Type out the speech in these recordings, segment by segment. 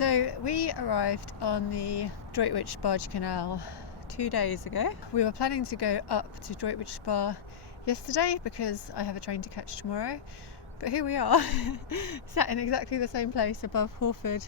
So we arrived on the Droitwich Barge Canal 2 days ago. We were planning to go up to Droitwich Spa yesterday because I have a train to catch tomorrow. But here we are, sat in exactly the same place above Hawford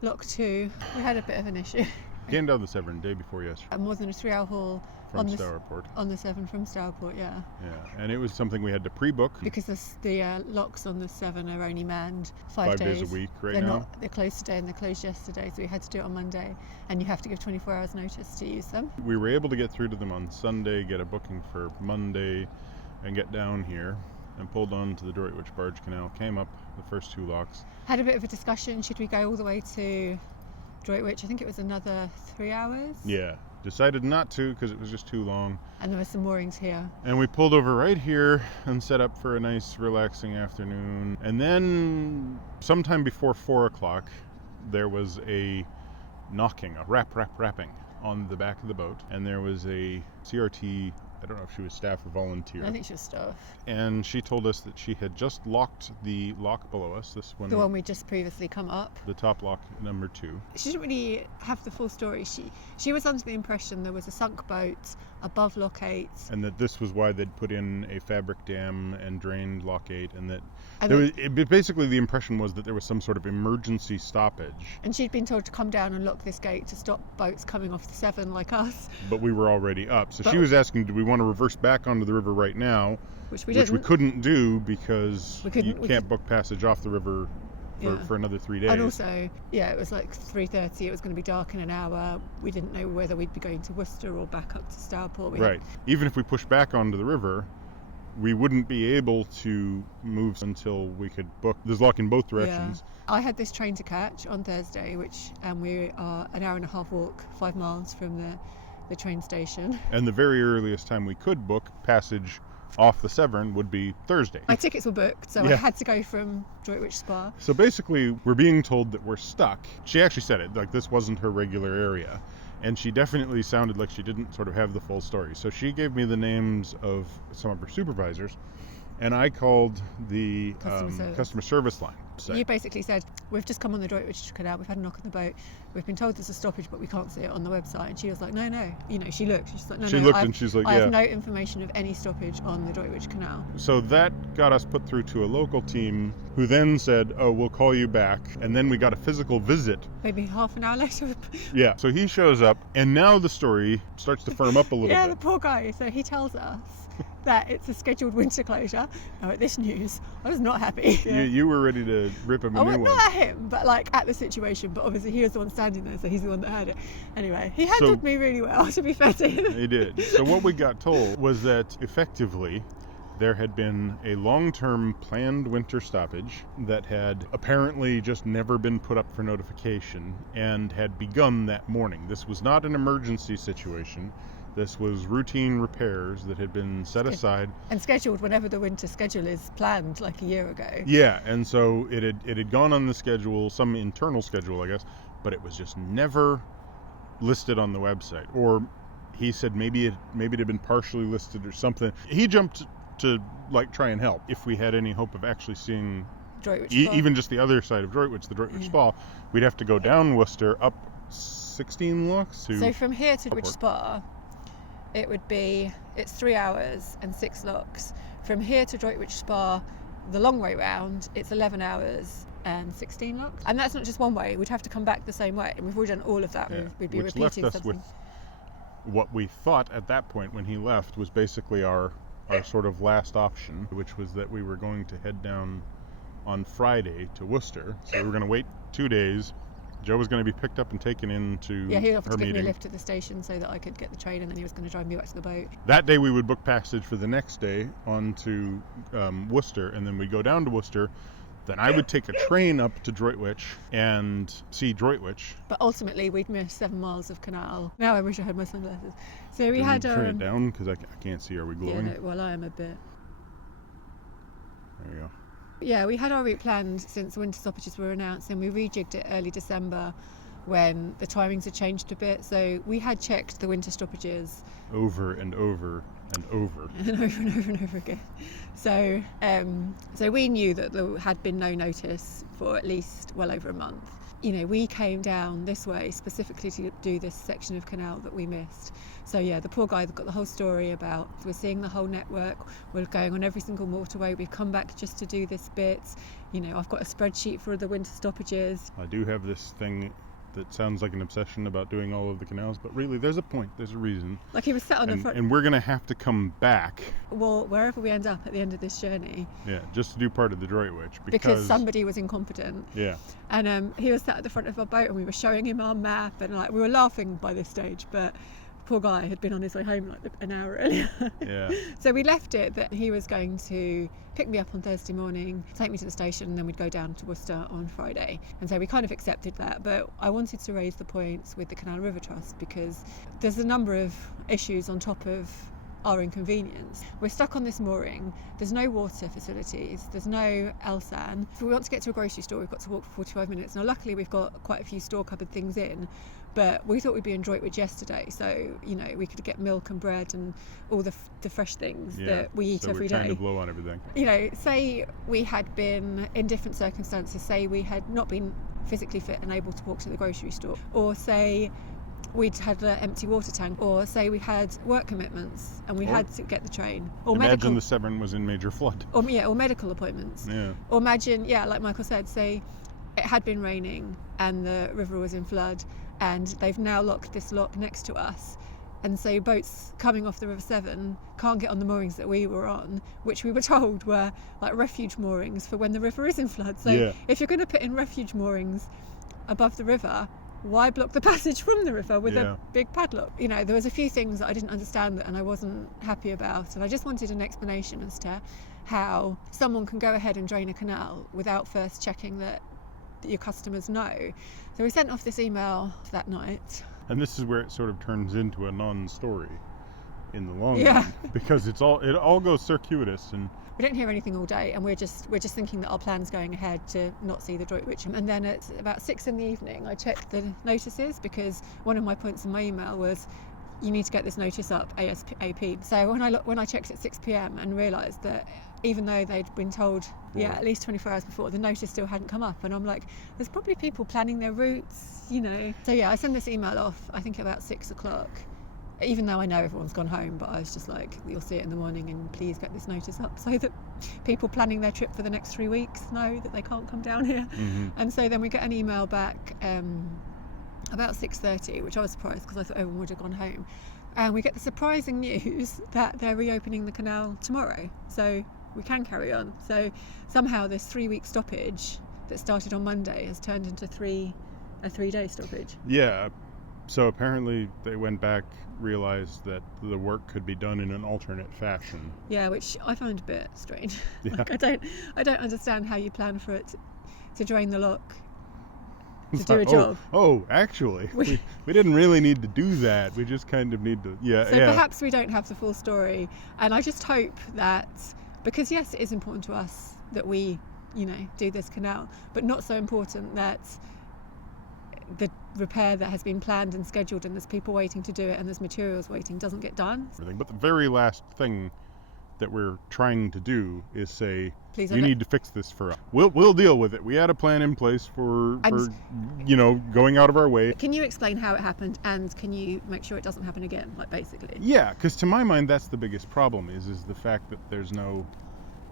Lock 2. We had a bit of an issue. Came down the Severn day before yesterday. More than a 3-hour haul from Stourport. On the Severn from Stourport, yeah. Yeah, and it was something we had to pre-book. Because the locks on the Severn are only manned 5 days a week now. They're closed today and they're closed yesterday, so we had to do it on Monday. And you have to give 24 hours notice to use them. We were able to get through to them on Sunday, get a booking for Monday, and get down here. And pulled on to the Droitwich Barge Canal, came up the first 2 locks. Had a bit of a discussion, should we go all the way to Droitwich? I think it was another 3 hours. Yeah, decided not to because it was just too long. And there were some moorings here. And we pulled over right here and set up for a nice relaxing afternoon. And then sometime before 4 o'clock, there was a knocking, a rapping on the back of the boat. And there was a CRT, I don't know if she was staff or volunteer. I think she was staff. And she told us that she had just locked the lock below us. This one, the one we just previously come up. The top lock, number 2. She didn't really have the full story. She was under the impression there was a sunk boat above Lock 8. And that this was why they'd put in a fabric dam and drained Lock 8. And that basically the impression was that there was some sort of emergency stoppage. And she'd been told to come down and lock this gate to stop boats coming off the Severn like us. But we were already up. So she was asking, do we want to reverse back onto the river right now? Which we didn't. Which we couldn't do because you can't book passage off the river for another 3 days. And also, it was like 3:30. It was going to be dark in an hour. We didn't know whether we'd be going to Worcester or back up to Stourport. Right. Even if we pushed back onto the river, we wouldn't be able to move until we could book. There's lock in both directions. Yeah. I had this train to catch on Thursday, which we are an hour and a half walk, 5 miles from the train station. And the very earliest time we could book passage off the Severn would be Thursday. My tickets were booked, so I had to go from Droitwich Spa. So basically, we're being told that we're stuck. She actually said it, like this wasn't her regular area. And she definitely sounded like she didn't sort of have the full story. So she gave me the names of some of her supervisors, and I called the customer service line. You basically said, we've just come on the Droitwich Canal, we've had a knock on the boat, we've been told there's a stoppage, but we can't see it on the website. And she was like, no. She looked, she's like, no. She looked and she's like, I have no information of any stoppage on the Droitwich Canal. So that got us put through to a local team who then said, oh, we'll call you back. And then we got a physical visit. Maybe half an hour later. Yeah, so he shows up, and now the story starts to firm up a little bit. Yeah, the poor guy. So he tells us that it's a scheduled winter closure. Now at this news, I was not happy. Yeah. You were ready to rip him a new one. Not at him, but like at the situation. But obviously he was the one standing there, so he's the one that heard it. Anyway, he handled me really well, to be fair to him. He did. So what we got told was that effectively there had been a long-term planned winter stoppage that had apparently just never been put up for notification and had begun that morning. This was not an emergency situation. This was routine repairs that had been set aside. And scheduled whenever the winter schedule is planned, like a year ago. Yeah, and so it had gone on the schedule, some internal schedule, I guess, but it was just never listed on the website. Or he said maybe it had been partially listed or something. He jumped to like try and help if we had any hope of actually seeing Droitwich even just the other side of Droitwich, the Droitwich Spa. We'd have to go down Worcester, up 16 locks to... So from here to Droitwich Spa, it's 3 hours and 6 locks. From here to Droitwich Spa, the long way round, it's 11 hours and 16 locks. And that's not just one way, we'd have to come back the same way. And we've already done all of that, we'd be repeating something. Which left us with what we thought at that point when he left was basically our sort of last option, which was that we were going to head down on Friday to Worcester. So we were going to wait 2 days. Joe was going to be picked up and taken into he offered to give me a meeting. lift at the station so that I could get the train, and then he was going to drive me back to the boat. That day we would book passage for the next day on to Worcester, and then we'd go down to Worcester. Then I would take a train up to Droitwich and see Droitwich. But ultimately we'd missed 7 miles of canal. Now I wish I had my sunglasses. So we had... turn it down because I can't see. Are we glowing? Yeah, no, well, I am a bit. There we go. Yeah, we had our route planned since winter stoppages were announced, and we rejigged it early December when the timings had changed a bit. So we had checked the winter stoppages over and over and over and over again. So we knew that there had been no notice for at least well over a month. we came down this way specifically to do this section of canal that we missed. So yeah, the poor guy got the whole story about, we're seeing the whole network, we're going on every single motorway, we've come back just to do this bit. I've got a spreadsheet for the winter stoppages. I do have this thing that sounds like an obsession about doing all of the canals, but really there's a point, there's a reason. Like he was sat on the front. And we're going to have to come back. Well, wherever we end up at the end of this journey. Yeah, just to do part of the Droitwich. Because somebody was incompetent. Yeah. And he was sat at the front of our boat and we were showing him our map and we were laughing by this stage, but poor guy had been on his way home like an hour earlier. Yeah. So we left it that he was going to pick me up on Thursday morning, take me to the station, and then we'd go down to Worcester on Friday. And so we kind of accepted that, but I wanted to raise the points with the Canal River Trust because there's a number of issues on top of our inconvenience. We're stuck on this mooring, there's no water facilities, there's no LSAN. If we want to get to a grocery store, we've got to walk for 45 minutes. Now luckily we've got quite a few store cupboard things in, but we thought we'd be in Droitwich yesterday, so we could get milk and bread and all the fresh things that we eat every day. So we're kind of low on everything. Say we had been in different circumstances, say we had not been physically fit and able to walk to the grocery store, or say we'd had an empty water tank, or say we had work commitments and we had to get the train, or imagine the Severn was in major flood, or medical appointments, or imagine like Michael said, say it had been raining and the river was in flood and they've now locked this lock next to us, and so boats coming off the River Severn can't get on the moorings that we were on, which we were told were like refuge moorings for when the river is in flood. So if you're going to put in refuge moorings above the river, why block the passage from the river with a big padlock? There was a few things that I didn't understand and I wasn't happy about, and I just wanted an explanation as to how someone can go ahead and drain a canal without first checking that your customers know. So we sent off this email that night. And this is where it sort of turns into a non-story in the long run, because it all goes circuitous, and we didn't hear anything all day, and we're just thinking that our plan's going ahead to not see the Droitwich. And then at about 6 p.m, I checked the notices, because one of my points in my email was you need to get this notice up ASAP. So when I checked at 6 p.m. and realised that even though they'd been told at least 24 hours before, the notice still hadn't come up, and I'm like, there's probably people planning their routes, So I sent this email off I think about 6 o'clock, even though I know everyone's gone home, but I was just like, you'll see it in the morning and please get this notice up so that people planning their trip for the next 3 weeks know that they can't come down here. And so then we get an email back about 6:30, which I was surprised because I thought everyone would have gone home, and we get the surprising news that they're reopening the canal tomorrow, so we can carry on. So somehow this 3-week stoppage that started on Monday has turned into a 3-day stoppage. So apparently they went back, realized that the work could be done in an alternate fashion. Which I found a bit strange. Like I don't understand how you plan for it to drain the lock to do a job. Actually, we didn't really need to do that. We just kind of need to, perhaps we don't have the full story, and I just hope that, because yes, it is important to us that we, do this canal, but not so important that the repair that has been planned and scheduled and there's people waiting to do it and there's materials waiting doesn't get done. But the very last thing that we're trying to do is say, please, you need to fix this for us. We'll deal with it. We had a plan in place for going out of our way. Can you explain how it happened, and can you make sure it doesn't happen again, like basically? Yeah, because to my mind that's the biggest problem is the fact that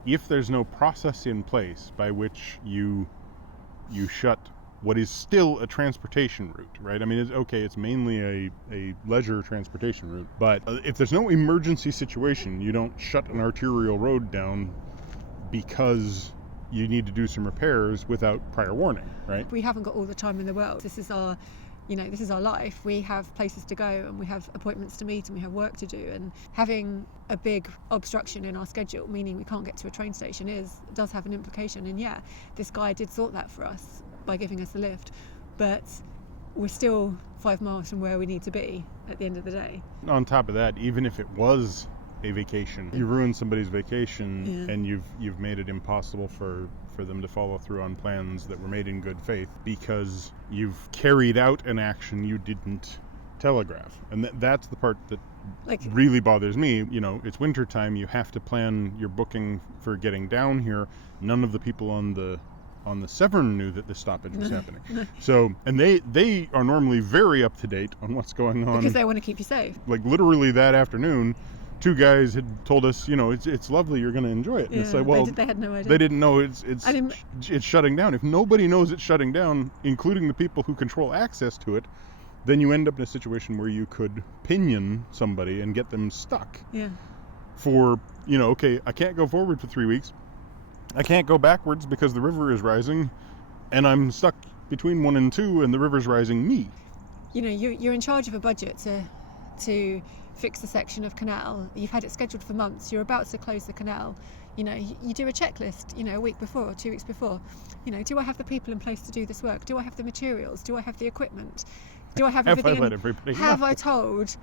if there's no process in place by which you shut what is still a transportation route, right? I mean, it's mainly a leisure transportation route, but if there's no emergency situation, you don't shut an arterial road down because you need to do some repairs without prior warning, right? We haven't got all the time in the world. This is our life. We have places to go and we have appointments to meet and we have work to do, and having a big obstruction in our schedule, meaning we can't get to a train station, does have an implication. And this guy did sort that for us by giving us a lift, but we're still 5 miles from where we need to be at the end of the day. On top of that, even if it was a vacation, you ruined somebody's vacation, and you've made it impossible for them to follow through on plans that were made in good faith because you've carried out an action you didn't telegraph. And that's the part that really bothers me. It's winter time, you have to plan your booking for getting down here. None of the people on the on the Severn knew that the stoppage was happening. So, and they are normally very up to date on what's going on. Because they want to keep you safe. Like literally that afternoon, 2 guys had told us, it's lovely, you're going to enjoy it. And it's like, well, they had no idea. they didn't know it's shutting down. If nobody knows it's shutting down, including the people who control access to it, then you end up in a situation where you could pinion somebody and get them stuck. Yeah. For, okay, I can't go forward for 3 weeks. I can't go backwards because the river is rising, and I'm stuck between 1 and 2, and the river's rising me. You're in charge of a budget to fix a section of canal. You've had it scheduled for months. You're about to close the canal. You do a checklist, a week before or 2 weeks before. Do I have the people in place to do this work? Do I have the materials? Do I have the equipment? Do I have everything? Have I told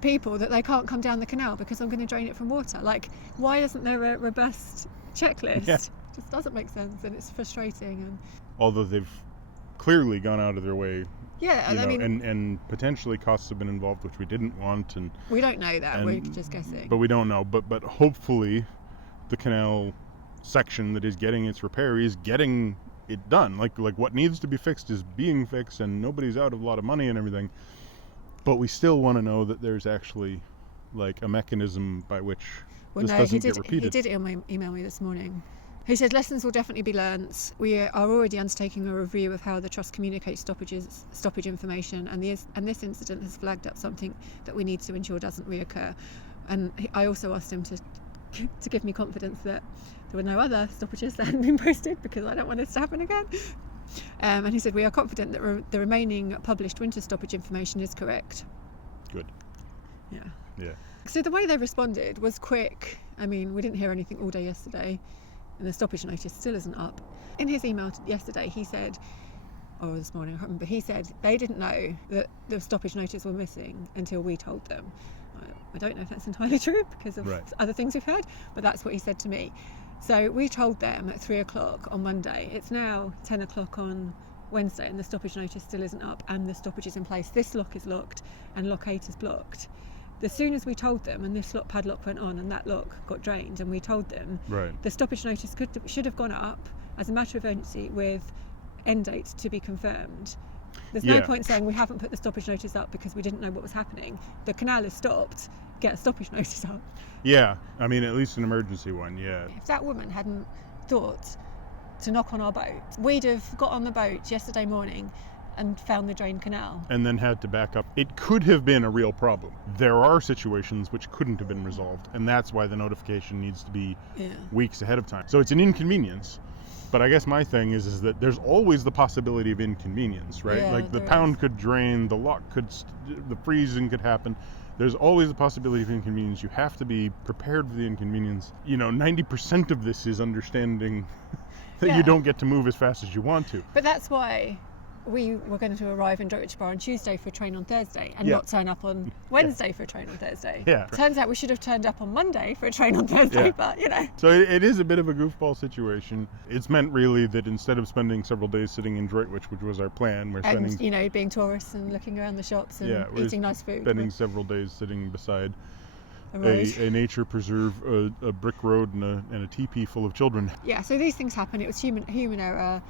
people that they can't come down the canal because I'm going to drain it from water? Like, why isn't there a robust checklist? Yeah. It just doesn't make sense, and it's frustrating. And although they've clearly gone out of their way, and potentially costs have been involved which we didn't want, and we don't know that. We're just guessing. But we don't know. But hopefully, the canal section that is getting its repair is getting it done. Like what needs to be fixed is being fixed, and nobody's out of a lot of money and everything. But we still want to know that there's actually like a mechanism by which this doesn't get repeated. He did email me this morning. He said lessons will definitely be learnt. We are already undertaking a review of how the Trust communicates stoppage information, and this incident has flagged up something that we need to ensure doesn't reoccur. And I also asked him to give me confidence that there were no other stoppages that hadn't been posted, because I don't want this to happen again. And he said we are confident that the remaining published winter stoppage information is correct. Good. Yeah. So the way they responded was quick. I mean, we didn't hear anything all day yesterday, and the stoppage notice still isn't up. In his email yesterday, he said, or this morning, I can't remember, he said they didn't know that the stoppage notice were missing until we told them. I don't know if that's entirely true because of other things we've heard, but that's what he said to me. So we told them at 3 o'clock on Monday. It's now 10 o'clock on Wednesday, and the stoppage notice still isn't up, and the stoppage is in place. This lock is locked and lock 8 is blocked. As soon as we told them, and this padlock went on and that lock got drained, and we told them, the stoppage notice should have gone up as a matter of urgency with end date to be confirmed. There's no point saying we haven't put the stoppage notice up because we didn't know what was happening. The canal is stopped. Get a stoppage notice up. Yeah, I mean, at least an emergency one, yeah. If that woman hadn't thought to knock on our boat, we'd have got on the boat yesterday morning and found the drained canal. And then had to back up. It could have been a real problem. There are situations which couldn't have been resolved, and that's why the notification needs to be weeks ahead of time. So it's an inconvenience. But I guess my thing is that there's always the possibility of inconvenience, right? Yeah, like the pound could drain, the lock the freezing could happen. There's always the possibility of inconvenience. You have to be prepared for the inconvenience. 90% of this is understanding that you don't get to move as fast as you want to. But that's why we were going to arrive in Droitwich Bar on Tuesday for a train on Thursday and not turn up on Wednesday for a train on Thursday. Yeah. Turns out we should have turned up on Monday for a train on Thursday, but So it is a bit of a goofball situation. It's meant really that instead of spending several days sitting in Droitwich, which was our plan, we're spending... being tourists and looking around the shops and eating nice food. Spending several days sitting beside a nature preserve, a brick road and a teepee full of children. Yeah, so these things happen. It was human error.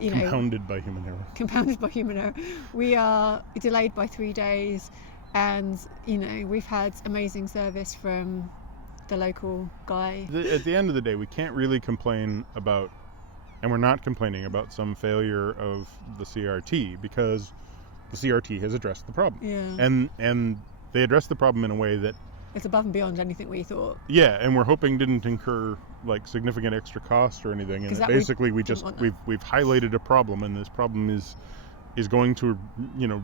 Compounded by human error. We are delayed by 3 days, and we've had amazing service from the local guy. At the end of the day, we can't really complain about, and we're not complaining about some failure of the CRT, because the CRT has addressed the problem. And they addressed the problem in a way that it's above and beyond anything we thought. Yeah, and we're hoping didn't incur like significant extra cost or anything. And basically we've highlighted a problem, and this problem is going to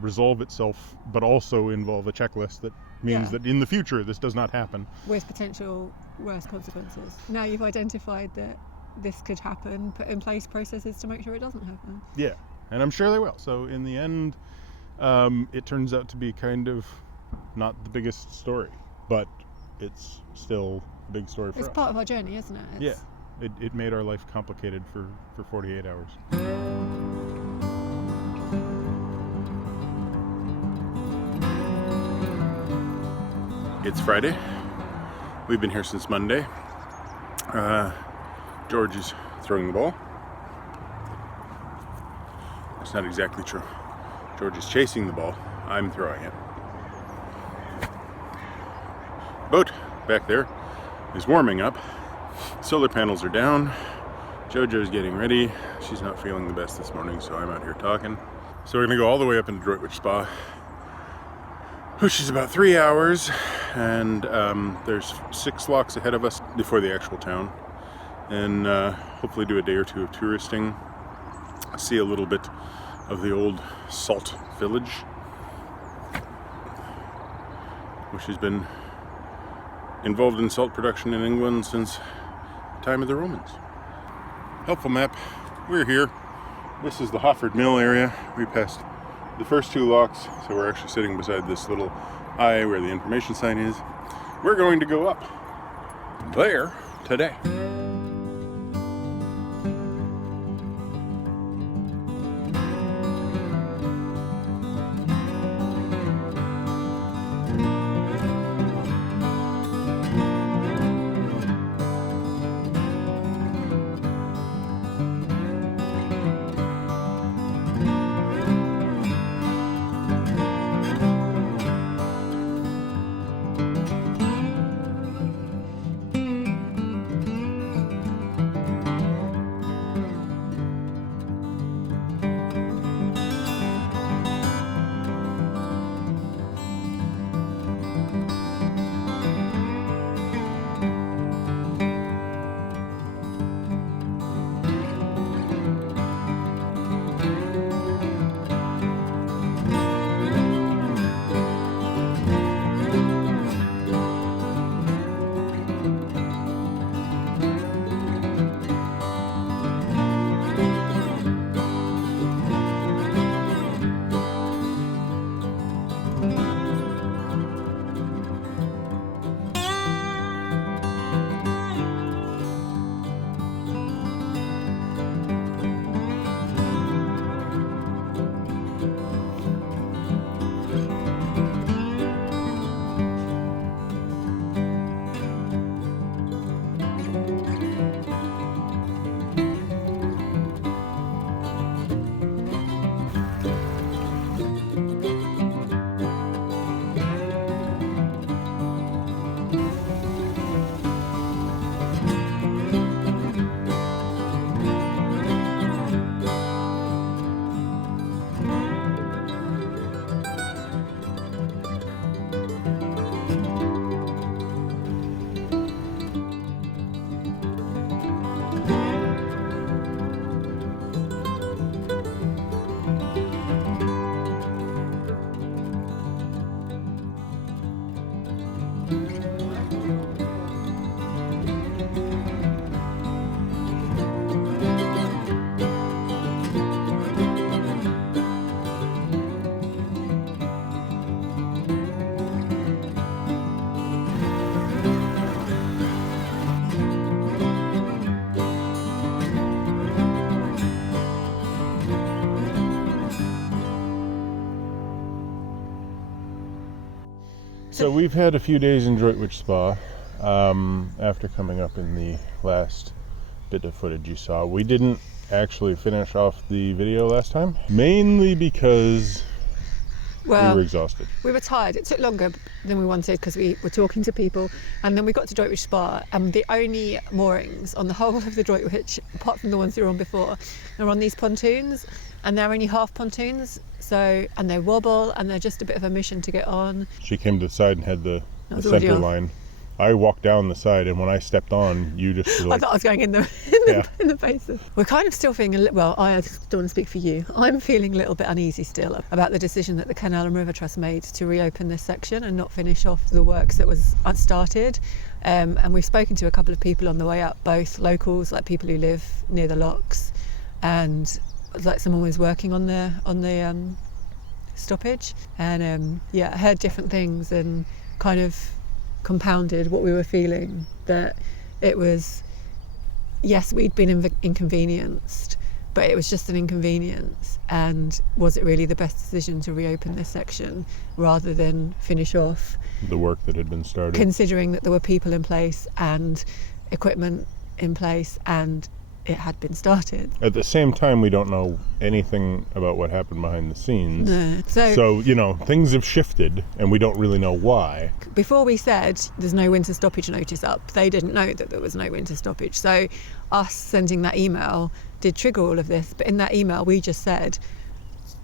resolve itself, but also involve a checklist that means that in the future this does not happen. With potential worse consequences. Now you've identified that this could happen, put in place processes to make sure it doesn't happen. Yeah, and I'm sure they will. So in the end, it turns out to be kind of not the biggest story. But it's still a big story for us. It's part of our journey, isn't it? It made our life complicated for 48 hours. It's Friday. We've been here since Monday. George is throwing the ball. It's not exactly true. George is chasing the ball. I'm throwing it. Boat back there is warming up. Solar panels are down. Jojo's getting ready. She's not feeling the best this morning, so I'm out here talking. So we're gonna go all the way up into Droitwich Spa, which is about 3 hours, and there's 6 locks ahead of us before the actual town, and hopefully do a day or two of touristing, see a little bit of the old salt village, which has been involved in salt production in England since the time of the Romans. Helpful map. We're here. This is the Hofford Mill area. We passed the first 2 locks, so we're actually sitting beside this little eye where the information sign is. We're going to go up there today. So we've had a few days in Droitwich Spa after coming up in the last bit of footage you saw. We didn't actually finish off the video last time, mainly because we were exhausted. We were tired. It took longer than we wanted because we were talking to people, and then we got to Droitwich Spa, and the only moorings on the whole of the Droitwich, apart from the ones we were on before, are on these pontoons, and they're only half pontoons, and they wobble, and they're just a bit of a mission to get on. She came to the side and had the center line. I walked down the side, and when I stepped on, you just I thought I was going in the basin. We're kind of still feeling I don't want to speak for you. I'm feeling a little bit uneasy still about the decision that the Canal and River Trust made to reopen this section and not finish off the works that was started. And we've spoken to a couple of people on the way up, both locals, like people who live near the locks, and like someone was working on the stoppage, and heard different things and kind of compounded what we were feeling, that it was, yes, we'd been inconvenienced, but it was just an inconvenience, and was it really the best decision to reopen this section rather than finish off the work that had been started, considering that there were people in place and equipment in place and it had been started. At the same time, we don't know anything about what happened behind the scenes. No. So, things have shifted, and we don't really know why. Before we said there's no winter stoppage notice up, they didn't know that there was no winter stoppage. So us sending that email did trigger all of this. But in that email, we just said,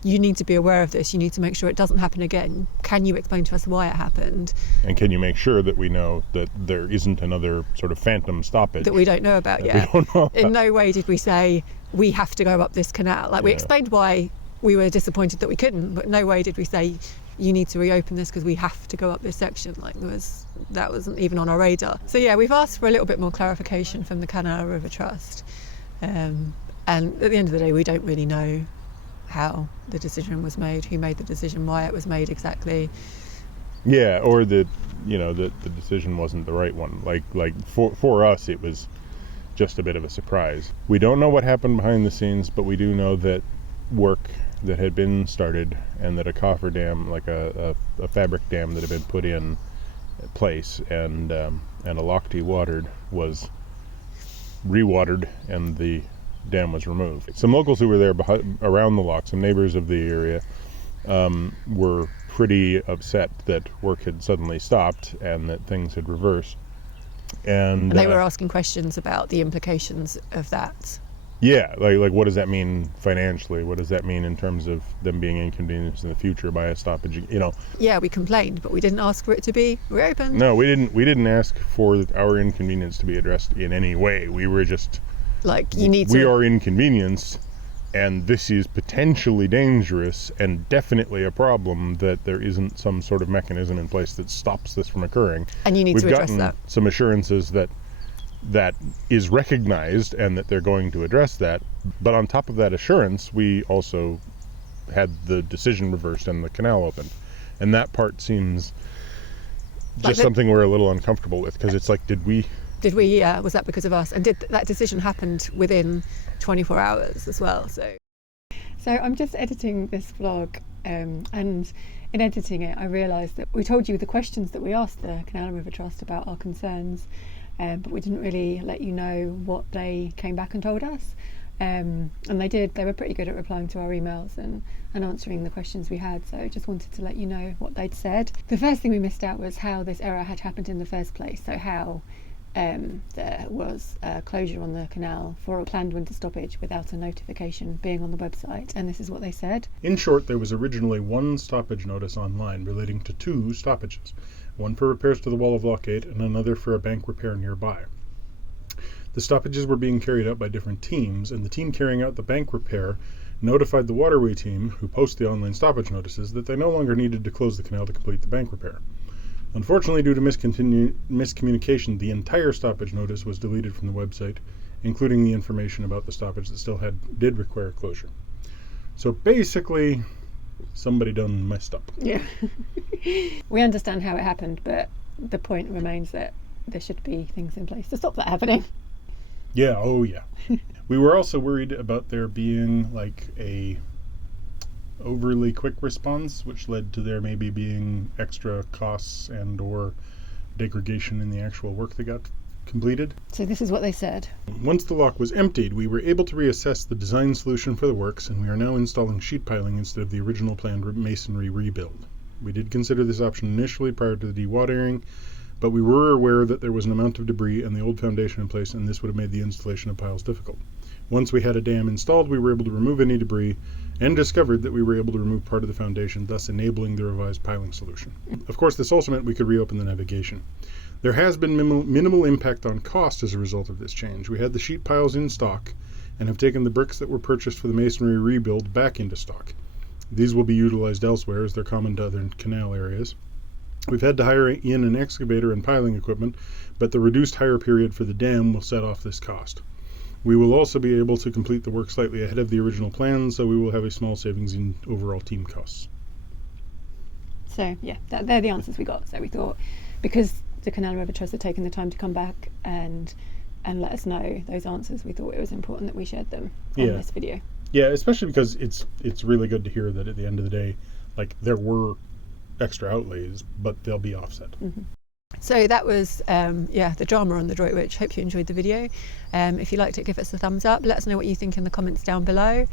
you need to be aware of this. You need to make sure it doesn't happen again. Can you explain to us why it happened? And can you make sure that we know that there isn't another sort of phantom stoppage that we don't know about yet? We don't know about. In no way did we say we have to go up this canal. We explained why we were disappointed that we couldn't, but no way did we say you need to reopen this because we have to go up this section. That wasn't even on our radar. So we've asked for a little bit more clarification from the Canal River Trust, and at the end of the day, we don't really know how the decision was made, who made the decision, why it was made exactly. Yeah, or that the decision wasn't the right one. Like for us, it was just a bit of a surprise. We don't know what happened behind the scenes, but we do know that work that had been started and that a coffer dam, like a fabric dam that had been put in place and a lochtee watered, was rewatered and the dam was removed. Some locals who were there around the lock, some neighbors of the area, were pretty upset that work had suddenly stopped and that things had reversed. And they were asking questions about the implications of that. Yeah, like what does that mean financially? What does that mean in terms of them being inconvenienced in the future by a stoppage? Yeah, we complained, but we didn't ask for it to be reopened. No, we didn't. We didn't ask for our inconvenience to be addressed in any way. We were just we are inconvenienced, and this is potentially dangerous and definitely a problem that there isn't some sort of mechanism in place that stops this from occurring. And you need to address that. We've gotten some assurances that is recognized and that they're going to address that. But on top of that assurance, we also had the decision reversed and the canal opened. And that part seems just something we're a little uncomfortable with, because it's like, did we, was that because of us? And did that decision happened within 24 hours as well? So I'm just editing this vlog, and in editing it, I realised that we told you the questions that we asked the Canal River Trust about our concerns, but we didn't really let you know what they came back and told us. And they were pretty good at replying to our emails and answering the questions we had, so I just wanted to let you know what they'd said. The first thing we missed out was how this error had happened in the first place, so how there was a closure on the canal for a planned winter stoppage without a notification being on the website, and this is what they said. In short, there was originally one stoppage notice online relating to two stoppages, one for repairs to the wall of Lock 8 and another for a bank repair nearby. The stoppages were being carried out by different teams, and the team carrying out the bank repair notified the waterway team, who post the online stoppage notices, that they no longer needed to close the canal to complete the bank repair. Unfortunately, due to miscommunication, the entire stoppage notice was deleted from the website, including the information about the stoppage that still did require closure. So basically, somebody done messed up. Yeah. We understand how it happened, but the point remains that there should be things in place to stop that happening. Yeah, oh yeah. We were also worried about there being like a overly quick response, which led to there maybe being extra costs and or degradation in the actual work that got completed. So this is what they said. Once the lock was emptied, we were able to reassess the design solution for the works, and we are now installing sheet piling instead of the original planned masonry rebuild. We did consider this option initially prior to the dewatering, but we were aware that there was an amount of debris and the old foundation in place, and this would have made the installation of piles difficult. Once we had a dam installed, we were able to remove any debris and discovered that we were able to remove part of the foundation, thus enabling the revised piling solution. Of course, this also meant we could reopen the navigation. There has been minimal impact on cost as a result of this change. We had the sheet piles in stock and have taken the bricks that were purchased for the masonry rebuild back into stock. These will be utilized elsewhere as they're common to other canal areas. We've had to hire in an excavator and piling equipment, but the reduced hire period for the dam will set off this cost. We will also be able to complete the work slightly ahead of the original plan, so we will have a small savings in overall team costs. So yeah, they're the answers we got. So we thought, because the Canal River Trust had taken the time to come back and let us know those answers, we thought it was important that we shared them on this video. Yeah, especially because it's really good to hear that at the end of the day, like, there were extra outlays, but they'll be offset. Mm-hmm. So that was the drama on the Droitwich. Hope you enjoyed the video. If you liked it, give us a thumbs up. Let us know what you think in the comments down below.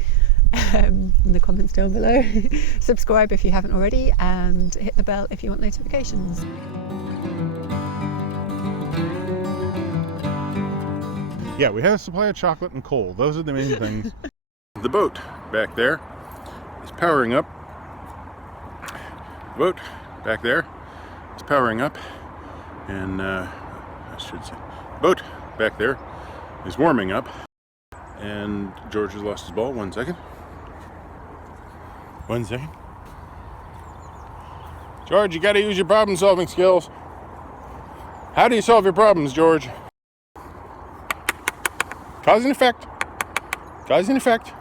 Subscribe if you haven't already, and hit the bell if you want notifications. Yeah, we have a supply of chocolate and coal. Those are the main things. The boat back there is powering up. The boat back there is powering up. And I should say, the boat back there is warming up. And George has lost his ball. 1 second. 1 second. George, you got to use your problem-solving skills. How do you solve your problems, George? Cause and effect. Cause and effect.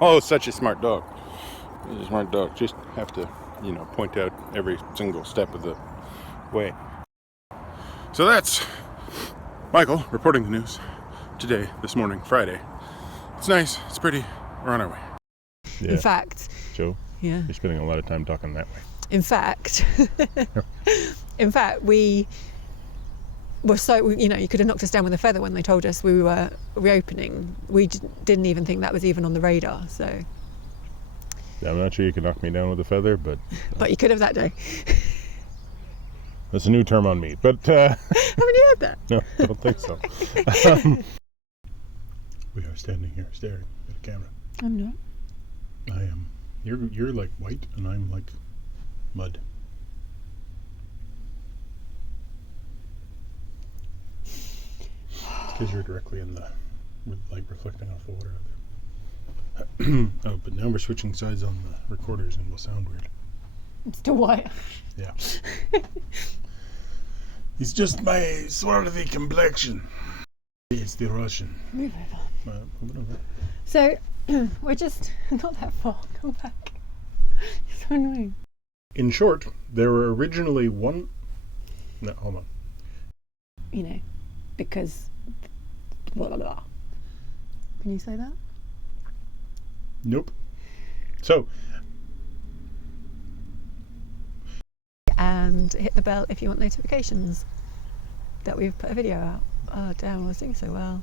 Oh, such a smart dog. He's a smart dog. Just have to, point out every single step of the way. So that's Michael reporting the news today, this morning, Friday. It's nice. It's pretty. We're on our way. Yeah. In fact, Joe, yeah. You're spending a lot of time talking that way. In fact, we were so, you could have knocked us down with a feather when they told us we were reopening. We didn't even think that was even on the radar, so. Yeah, I'm not sure you can knock me down with a feather, but... But you could have that day. That's a new term on me, but... Haven't you heard that? No, I don't think so. We are standing here staring at a camera. I'm not. I am. You're like white, and I'm like mud. It's because you're directly in the light reflecting off the water out there. Oh, but now we're switching sides on the recorders, and we'll sound weird. It's still white. Yeah. It's just my swarthy complexion. It's the Russian. Move over. Move it over. So, we're just not that far. Come back. You're so annoying. In short, there were originally one... No, hold on. Because... Blah, blah, blah. Can you say that? Nope. So... And hit the bell if you want notifications that we've put a video out. Oh damn, I was doing so well.